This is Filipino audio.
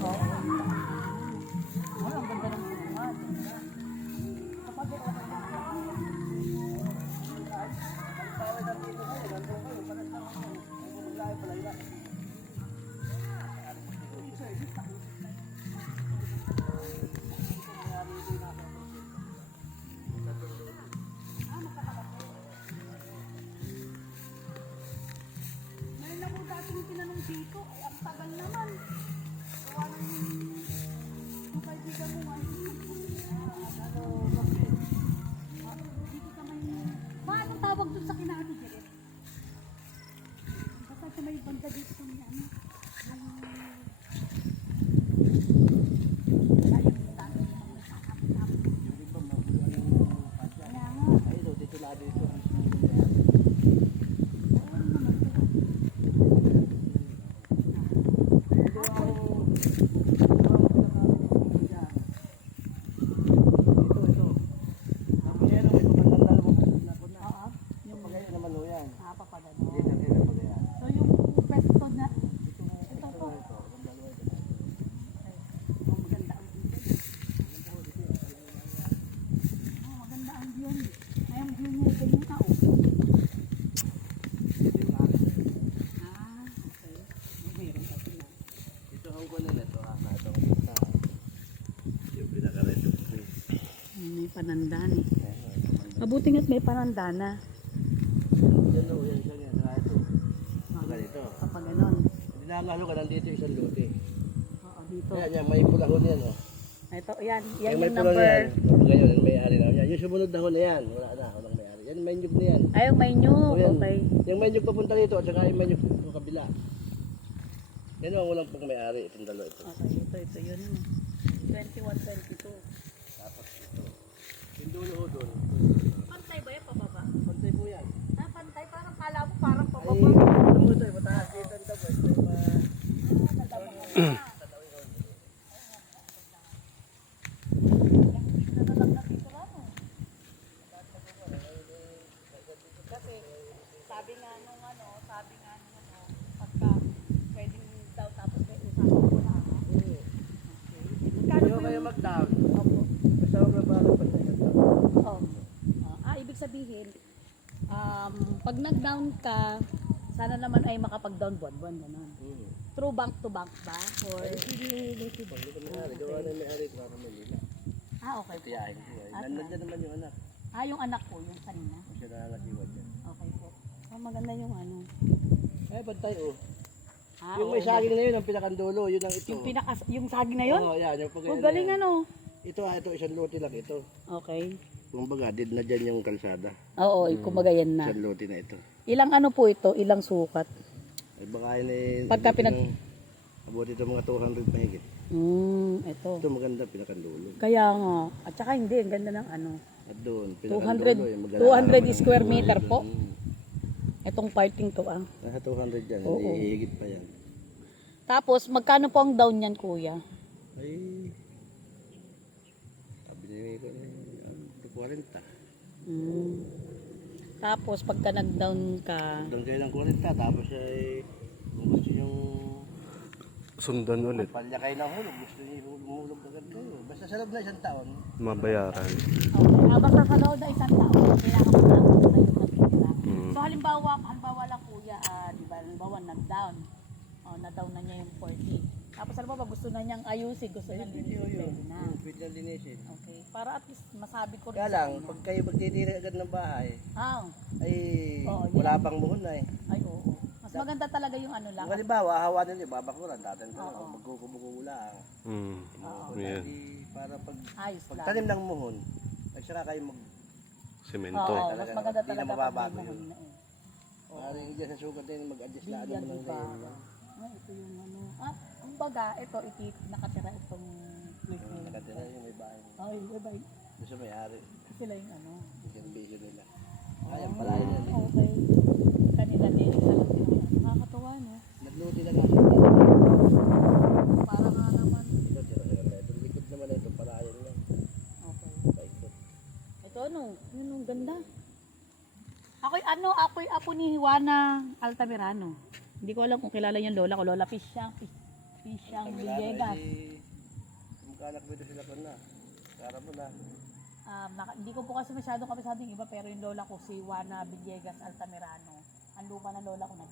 Oo. Ay, ang ganda ng bunga. Kapag may naku dating tinanong dito, ay ang tagal naman. Gawa ng kaibigan mo nga. Dito sa may... Paano tawag doon sa kinati, Jeret? Basta sa may banda dito kung yan. So yung pwesto na ito po. Maganda ang view. Maganda ang view. Ay ang view niya ganyan ka oh. Ah, okay. Mayroon pa sila. Ito ang kunin ito yung pinaka-reto. May pananda eh. Mabuti nga't may pananda na. Yan o, yan siya yan. Ito. Ganito. Kapag ganon. Hindi na halo ka nandito isang lote. Oo, dito. Ayan yan, may pulahon yan o. Ito, yan. Yan May yung pulahon number. yan. Ngayon, yung may-ari na yan. Yung sumunod na hon na yan. Wala na, walang may-ari. Yan, may nyug na yan. Ay, yung may new. O, yan. Okay. Yung may nyug papunta dito at saka yung may nyug sa kabila. Yan ang walang pang may-ari. Itong dalo ito. Okay, ito yun. 21, 22. Tapos ito. Yung dulo ho doon. Pantay ba yan? Pababa? Pantay po yan. Ah, pantay. Parang kala mo parang Ay, pababa. ano ito? Mataas dito ang tapos. Kasi sabi nga nung pagka pwedeng daw tapos may usapan ko na. Okay. Magkano Hindi po kayo yung... mag-down. Opo. Basta huwag na parang basta yung down. Oh. Ibig sabihin, pag nag-down ka, sana naman ay makapag-down buwan-buwan gano'n. True bank to bank ba? Or... Hindi ko may-ari. Gawa na may-ari ko para Manila. Okay po. Tiyahin ko eh. Nandyan naman yung anak. Yung anak ko, yung kanina. Kung siya nangangasiwan dyan. Okay po. Maganda yung ano. Ay, bantay oh. Yung Oo, may saging na yun, ang pinakandulo, yun ang ito. yung saging na yun? Oo, yan. Yung pag- Galing yan. ano. Ito, isang lote lang ito. Okay. Kung baga, did na dyan yung kalsada. Oo, kumbaga yan na. Isang lote na ito. Ilang ano po ito? Ilang sukat? Ay, baka yun eh. Pagka Abot ito mga 200 mahigit. Ito. Ito maganda, pinakandulo. Kaya nga. At saka hindi, ang ganda ng ano. At doon, 200 square meter po. Itong parting to Nasa 200 dyan, Oo. hindi higit pa yan. Tapos, magkano po ang down niyan, kuya? Ay, sabi niya ko na 40. Tapos, pagka nag-down ka, Doon kayo ng 40, tapos ay kung gusto nyo Sundan ulit. palya kayo ng hulog, gusto nyo humulog agad kayo. Basta sa loob na isang taon, Mabayaran. okay. Basta sa loob na isang taon, kailangan mo na yung magtira. So, halimbawa lang kuya, di ba, halimbawa nag-down. Na-down na niya yung 40. Tapos halimbawa gusto na niyang ayusin, gusto na linisin, pwede na. pwede lang linisin. Okay. Para at least masabi ko rin Kaya sa lang, kanya. pag kayo magtitira agad ng bahay, ay Oo, yan. wala pang muhon na eh. Ay, oo. Mas maganda talaga yung ano lang. Kung halimbawa, hawa nila, babakuran, tatan ko Oo. lang, magkukubuko lang. Yan. Para pag Ayos lang. tanim ng muhon, ay saka kayo mag Semento. Oo, mas talaga, maganda di na talaga pag mababago may yun. mahon na eh. Maaaring dyan sa sugat din, mag-adjust na ano Bilyan, mo lang iba. din. Ito yung ano. Kumbaga, ito, nakatira itong Nakatira yung may bahay. Ay, iba. Gusto may-ari, Sila yung ano. yung bisyo nila. Ayan pala yun. Okay. Kanila din, isa lang din. Nakakatawa, no? Nagluti lang ako. Para nga naman. Ito likod naman ito, palayan lang. Okay. Paikot. Ito ano, yun ang ganda. Ako'y apo ni Juana Altamirano. Hindi ko alam kung kilala yung lola ko. Lola Fish siya. Feliciang Altamirano, Villegas. Kamag-anak mo ito sila ko na. Kara mo na. Hindi ko po kasi masyadong kabisado yung iba, pero yung lola ko si Juana Villegas Altamirano. Ang lupa ng lola ko na